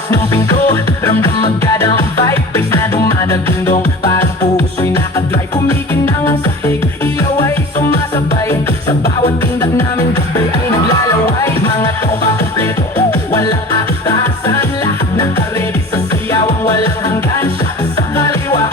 bukas ng pinto, ramdam agad ang vibe. Bass na dumadagundong, parang puso'y nakadrive. Kumikinang ang sahig, ilaw ay sumasabay. Sa bawat tindak namin gabi ay naglalaway. Mga tropa kompleto, walang aktasan. Lahat nakaredy sa sayawang walang hanggan. Siya sa kaliwa,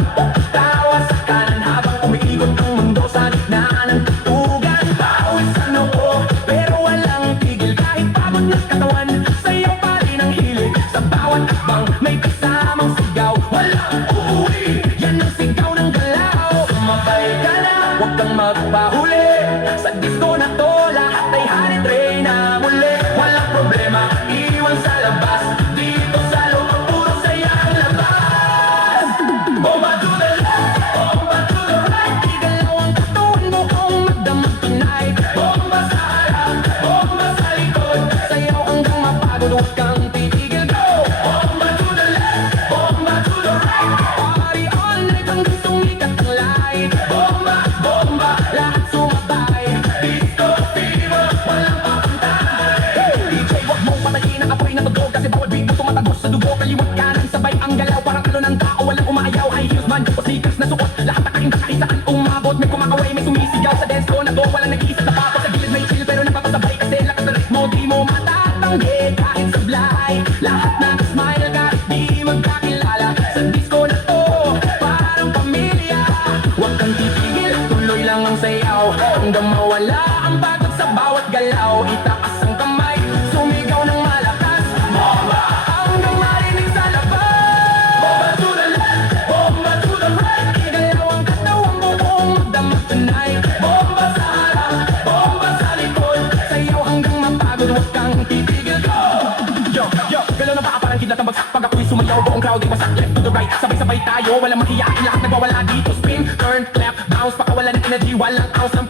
tawa sa kanan. Habang umiikot ang mundo sa gitna ng tutugan. Bawal sa noo, pero walang tigil. Kahit pagod na katawan, sayaw pa rin ang hilig. Sa bawat akbang may kasamang sigaw. Walang uuwi, yan ang sigaw ng galaw. Sumabay ka na, huwag kang magpahuli. Sa disco na to, lahat ay hanitray na muli. Walang problema, iwan sa labas. Dito sa loob, puro saya ang labas. Bomba to the left, bomba to the right. Igalaw ang katawan mo kung magdamag tonight. Bomba sa harap, bomba sa likod. Sayaw hanggang mapagod, huwag kang titigil, go! Bomba to the left, bomba to the right. Party all night hanggang sumikat ang light. Bomba, bomba, lahat sumabay. Disco fever, walang papantay. DJ, wag mong patayin ang apoy na tugtog. Kasi bawal beat mo tumatagos sa dugo. Kaliwat kanan, sabay ang galaw. Parang ano ng tao, walang umaayaw. High heels man, o sneakers na suot. Lahat nakainda kahit saan umabot. May kumakaway, may sumisigaw sa dance floor na to. Walang nag-iisip na pato sa gilid, may chill pero napapasabay. Kasi lakas na ritmo, di mo matatanggi. Kahit sablay, lahat nakasmile kahit di magkakilala. Sa disco na to, parang pamilya. Huwag kang titigil, tuloy lang ang sayaw. Hanggang mawala ang pagod sa bawat galaw. Itaas ang kamay, sumigaw ng malakas. Bomba! Hanggang marinig sa labas. Bomba to the left, bomba to the right. Igalaw ang katawan mo kung magdamag tonight. Bomba sa harap, bomba sa likod. Sayaw hanggang mapagod, huwag kang titigil, go! Yo, yo, galaw na baka parang kidlat ang bagsak. Pag ako'y sumayaw, buong crowd ay wasak. Left to the right, sabay-sabay tayo, walang mahiyain. Lahat nagwawala dito, spin, turn, clap, bounce. Pakawala ng energy, walang ounce ng